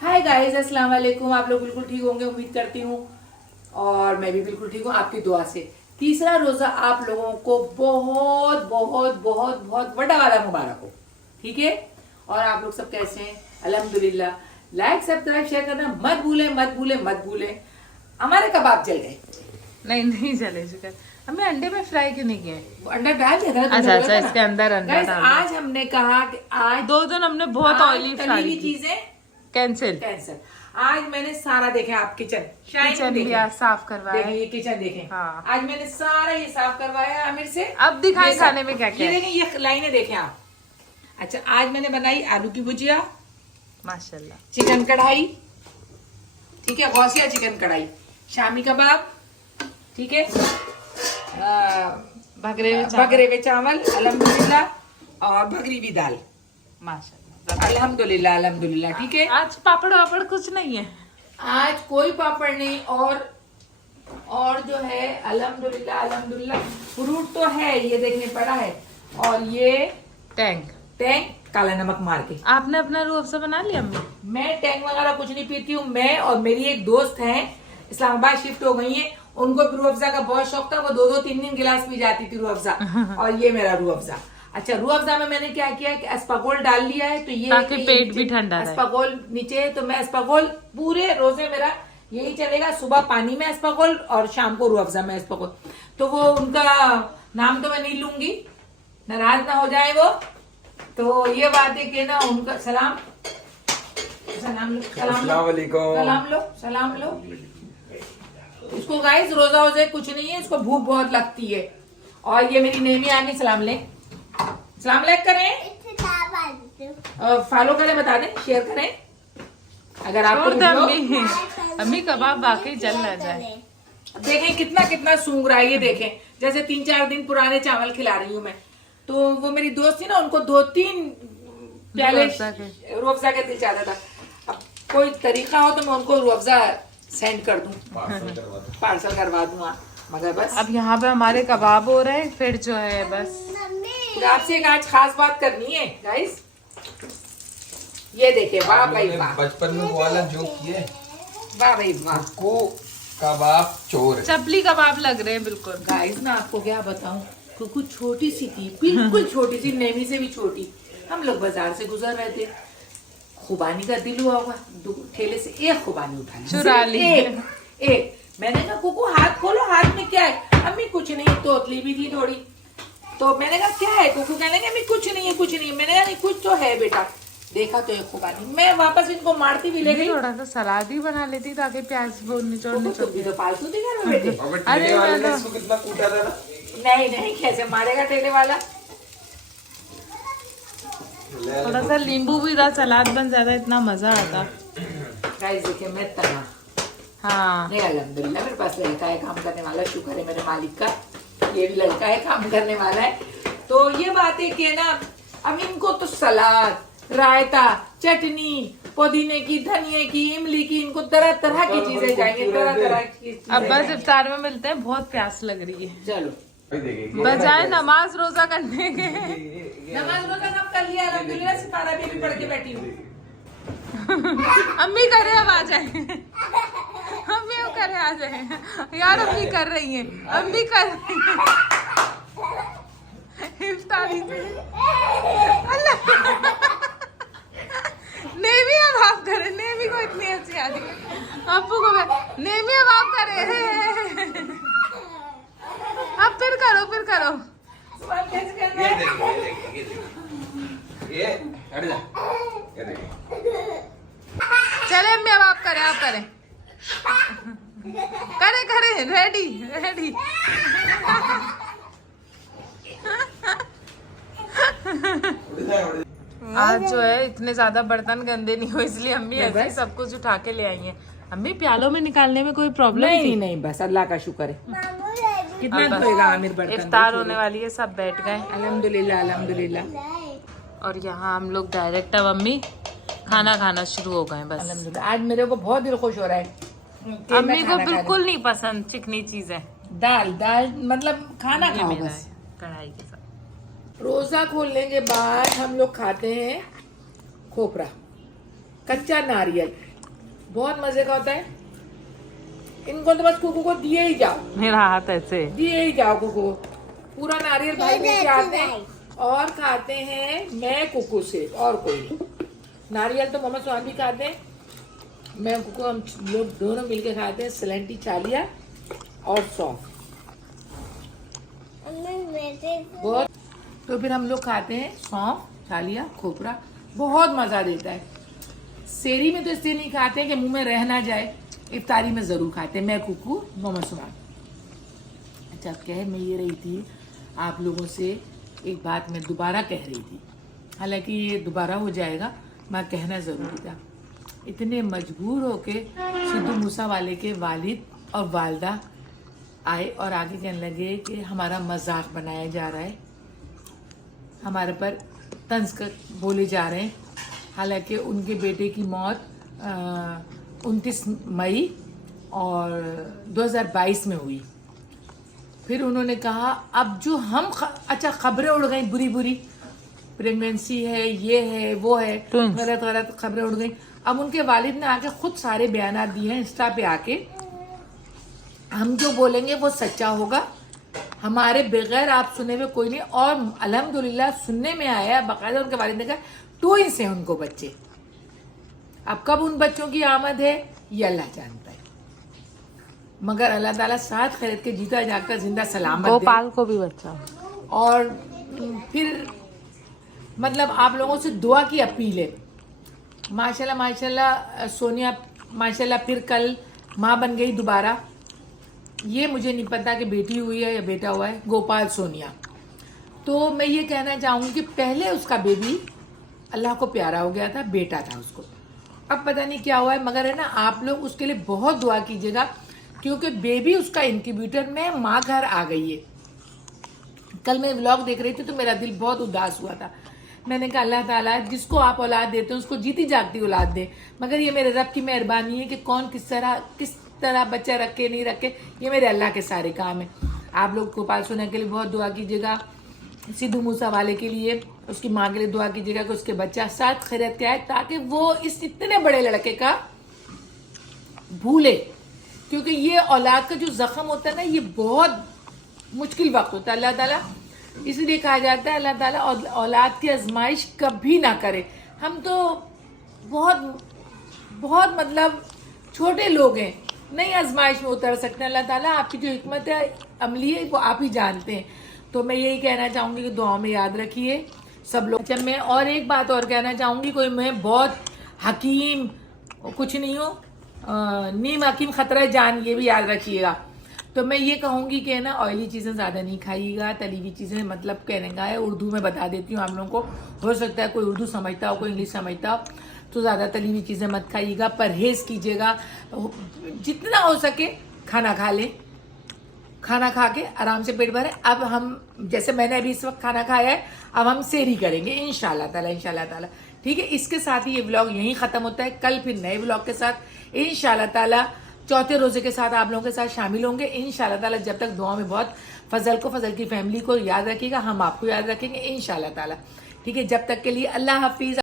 Hi guys, अस्सलाम वालेकुम। आप लोग बिल्कुल ठीक होंगे उम्मीद करती हूँ, और मैं भी बिल्कुल ठीक हूँ आपकी दुआ से। तीसरा रोजा आप लोगों को बहुत बहुत बहुत बहुत बड़ा वाला मुबारक हो, ठीक है। और आप लोग सब कैसे हैं? अल्हम्दुलिल्लाह। लाइक सब्सक्राइब शेयर करना मत भूलें, मत भूलें, मत भूलें। हमारे कबाब जल गए। नहीं चले चुका। हमें अंडे में फ्राई क्यों नहीं किए? अंडा डाल दिया था ना, अच्छा अच्छा, इसके अंदर अंडा गाइस डाल दिया। आज हमने कहा कि आज 2 दिन हमने बहुत ऑयली तली फ्राई हुई की। चीजें कैंसिल। कैंसर। आज मैंने सारा देखे, आप किचन किचन भी आज साफ करवाया। देखिए, ये किचन देखें। हाँ। आज मैंने सारा ये साफ करवाया आमिर से। अब दिखाएं ये सब- खाने में क्या क्या ये है। देखें, ये लाइनें देखें आप। अच्छा, आज मैंने बनाई आलू की भुजिया, माशाल्लाह। चिकन कढ़ाई, ठीक है, गौसिया चिकन कढ़ाई, शामी कबाब, ठीक है, भगरे हुए चावल अल्हम्दुलिल्लाह, और भगरी भी दाल माशाल्लाह। अल्हम्दुलिल्लाह अल्हम्दुलिल्लाह, ठीक है। आज पापड़ वापड़ कुछ नहीं है। आज कोई पापड़ नहीं, और जो है अल्हम्दुलिल्लाह अल्हम्दुलिल्लाह फ्रूट तो है, ये देखने पड़ा है। और ये टैंक। काला नमक मार के। आपने अपना रूह अफ़ज़ा बना लिया अम्मी? मैं टैंक वगैरह कुछ नहीं पीती हूँ। मैं और मेरी एक दोस्त है, इस्लामाबाद शिफ्ट हो गई है, उनको रूह अफ़ज़ा का बहुत शौक था। वो 2-2 3 गिलास पी जाती थी रूह अफ़ज़ा। और ये मेरा रूह अफ़ज़ा। अच्छा, रूह अफ़ज़ा में मैंने क्या किया कि एस्पागोल डाल लिया है, तो ये ताकि पेट भी ठंडा रहे। एस्पागोल नीचे है, तो मैं एस्पागोल पूरे रोजे मेरा यही चलेगा। सुबह पानी में एस्पागोल और शाम को रूह अफ़ज़ा में एस्पागोल। तो वो उनका नाम तो मैं नहीं लूंगी, नाराज ना हो जाए वो। तो ये बात है कि ना, उनका सलाम सलाम लो, सलाम लो। इसको गाइस रोजा वोजे कुछ नहीं है, इसको भूख बहुत लगती है। और ये मेरी नेमी आनी, सलाम लेक करें, फॉलो करें, बता दें, शेयर करें अगर आपको अम्मी कबाब वाकई जल ना जाए। देखें कितना कितना सूंघ रहा है, ये देखें। जैसे 3-4 दिन पुराने चावल खिला रही हूँ मैं। तो वो मेरी दोस्त थी ना, उनको 2-3 प्याले रूह अफ़ज़ा के दिल चाहता था। अब कोई तरीका हो तो मैं उनको रूह अफ़ज़ा सेंड कर दूं, पार्सल करवा दूंगा, मगर बस अब यहाँ पे हमारे कबाब हो रहे हैं, फिर जो है बस फिर आपसे एक आज खास बात करनी है गाइस। ये देखिए, वाह भाई वाह, बचपन में वो वाला जो किए, वाह भाई वाह, को कबाब चोर। चपली कबाब लग रहे हैं बिल्कुल। गाइस मैं आपको क्या बताऊं, कुकू छोटी सी थी, बिल्कुल छोटी सी, नेमी से भी छोटी। हम लोग बाजार से गुजर रहे थे, खुबानी का दिल हुआ होगा, ठेले से एक खुबानी उठा ली, चुरा ली। एक मैंने कहा कुकू हाथ खोलो, हाथ में क्या है? अम्मी कुछ नहीं, तोतली भी थी थोड़ी। तो मैंने कहा क्या है? कुकू कहने लगे अम्मी कुछ नहीं है, कुछ नहीं है। मैंने कहा नहीं, कुछ तो है बेटा। देखा तो एक खुबानी। मैं वापस इनको मारती भी ले गई। थोड़ा सा सलाद ही बना लेती ताकि प्याज वो निचोड़ तुम भी तो पालतू थी घर में बेटे। ठेले वाले ने इसको कितना कूटा था ना। नहीं, कैसे मारेगा ठेले वाला? थोड़ा सा नींबू भी था, सलाद बन जाता, इतना मजा आता। गाइस देखिए, मैं तना हाँ, नहीं, अल्हम्दुलिल्लाह मेरे पास लड़का है काम करने वाला, शुक्र है मेरे मालिक का। ये भी लड़का है काम करने वाला है। तो ये बात है कि ना, अब इनको तो सलाद, रायता, चटनी, पुदीने की, धनिया की, इमली की, इनको तरह तरह की चीजें चाहिए, तरह तरह की चीजें अब बस चाहिए। इफ्तार में मिलते हैं, बहुत प्यास लग रही है। चलो, बजाय नमाज रोजा करने के नमाज रोजा कब कर लिया? अल्हम्दुलिल्लाह सितारा भी पढ़ के बैठी हूँ। अम्मी करे, अब आ जाए। अम्मी वो करे, आ जाए यार। अम्मी कर रही है, अम्मी कर रही है इफ्तारी में। अल्लाह, नेमी अब आप करे, नेमी को इतनी हंसी आ रही है। अप्पू को नेमी अब आप करे। अब फिर करो। ये हट जा। ये देख। चले अम्मी, अब आप करें। करे रेडी। आज जो है इतने ज्यादा बर्तन गंदे नहीं हो, इसलिए अम्मी ऐसे ही सब कुछ उठा के ले आई हैं। अम्मी प्यालों में निकालने में कोई प्रॉब्लम थी? नहीं, बस अल्लाह का शुक्र है। कितना अब धोएगा आमिर बर्तन? इफ्तार होने वाली है, सब बैठ गए अल्हम्दुलिल्लाह। और यहाँ हम लोग डायरेक्ट अब अम्मी खाना खाना शुरू हो गए बस। अल्हम्दुलिल्लाह। आज मेरे को बहुत दिल खुश हो रहा है। अम्मी को बिल्कुल नहीं पसंद चिकनी चीजें। दाल मतलब खाना ये खाओ मेरा बस। है, कढ़ाई के साथ। रोजा खोलने के बाद हम लोग खाते हैं खोपरा, कच्चा नारियल। बहुत मजे का होता है। इनको तो बस कुकू को दिए ही जाओ, मेरा हाथ ऐसे। दिए ही जाओ कुकू को। पूरा नारियल भाई लेके आते हैं और खाते हैं मैं कुकू से, और कोई नहीं। नारियल तो मम्मा स्वाद भी खाते हैं, मैं कुकू हम लोग दोनों मिलके खाते हैं। सलेंटी चालिया और सौंफ बहुत। तो फिर हम लोग खाते हैं सौंफ चालिया खोपरा, बहुत मजा देता है। सेरी में तो इसलिए नहीं खाते कि मुंह में रह ना जाए, इफ्तारी में जरूर खाते हैं मैं कुकू मोहम्मद सुमान। अच्छा कह मैं ये रही थी आप लोगों से एक बात मैं दोबारा कह रही थी, हालांकि ये दोबारा हो जाएगा, मैं कहना ज़रूरी था। इतने मजबूर होके सिद्धू मूसा वाले के वालिद और वालदा आए और आगे कहने लगे कि हमारा मजाक बनाया जा रहा है, हमारे पर तंज कर बोले जा रहे हैं। हालांकि उनके बेटे की मौत 29 मई और 2022 में हुई। फिर उन्होंने कहा अब जो हम अच्छा खबरें उड़ गई बुरी बुरी, प्रेगनेंसी है, ये है, वो है, गलत गलत खबरें उड़ गई। अब उनके वालिद ने आके खुद सारे बयान दिए हैं इंस्टा पे आके, हम जो बोलेंगे वो सच्चा होगा, हमारे बगैर आप सुने हुए कोई नहीं। और अल्हम्दुलिल्लाह सुनने में आया बाकायदा उनके वालिद ने कहा ट्विंस हैं उनको बच्चे। अब कब उन बच्चों की आमद है ये अल्लाह जानता है, मगर अल्लाह ताला साथ खैरियत के जीता जागता जिंदा सलामत दे। गोपाल को भी बच्चा। और फिर मतलब आप लोगों से दुआ की अपील है। माशाल्लाह माशाल्लाह सोनिया माशाल्लाह फिर कल माँ बन गई दोबारा। ये मुझे नहीं पता कि बेटी हुई है या बेटा हुआ है, गोपाल सोनिया। तो मैं ये कहना चाहूँगी कि पहले उसका बेबी अल्लाह को प्यारा हो गया था, बेटा था उसको, अब पता नहीं क्या हुआ है। मगर है ना आप लोग उसके लिए बहुत दुआ कीजिएगा, क्योंकि बेबी उसका इंक्यूबेटर में माँ घर आ गई है। कल मैं व्लॉग देख रही थी तो मेरा दिल बहुत उदास हुआ था। मैंने कहा अल्लाह ताला जिसको आप औलाद देते हैं उसको जीती जागती औलाद दे, मगर ये मेरे रब की मेहरबानी है कि कौन किस तरह बच्चा रखे नहीं रखे, ये मेरे अल्लाह के सारे काम है। आप लोग गोपाल सोनिया के लिए बहुत दुआ कीजिएगा, सिद्धू मूसा वाले के लिए, उसकी माँ के लिए दुआ कीजिएगा कि उसके बच्चा साथ खैरियत के आए, ताकि वो इस इतने बड़े लड़के का भूले। क्योंकि ये औलाद का जो जख्म होता है ना, ये बहुत मुश्किल वक्त होता है। अल्लाह ताला इसलिए कहा जाता है अल्लाह ताला औलाद की आजमाइश कभी ना करे। हम तो बहुत बहुत मतलब छोटे लोग हैं, नहीं आजमाइश में उतर सकते। अल्लाह ताला आपकी जो हिकमत है अमली है वो आप ही जानते हैं। तो मैं यही कहना चाहूँगी कि दुआ में याद रखिए सब लोग। अच्छा मैं और एक बात और कहना चाहूँगी, कोई मैं बहुत हकीम कुछ नहीं हूँ, नीम हकीम खतरा जान, ये भी याद रखिएगा। तो मैं ये कहूँगी कि ना ऑयली चीज़ें ज़्यादा नहीं खाइएगा, तली हुई चीज़ें, मतलब कहने का है उर्दू में बता देती हूँ आप लोगों को, हो सकता है कोई उर्दू समझता हो कोई इंग्लिश समझता हो, तो ज़्यादा तली हुई चीज़ें मत खाइएगा, परहेज़ कीजिएगा। जितना हो सके खाना खा लें, खाना खा के आराम से पेट भरें। अब हम जैसे मैंने अभी इस वक्त खाना खाया है, अब हम सेरी करेंगे इंशाल्लाह ताला। ठीक है, इसके साथ ही ये व्लॉग यहीं ख़त्म होता है। कल फिर नए व्लॉग के साथ इंशाल्लाह ताला चौथे रोजे के साथ आप लोगों के साथ शामिल होंगे इंशाल्लाह ताला। जब तक दुआ में बहुत फजल की फैमिली को याद रखिएगा, हम आपको याद रखेंगे इंशाल्लाह ताला। ठीक है, जब तक के लिए अल्लाह हाफिज।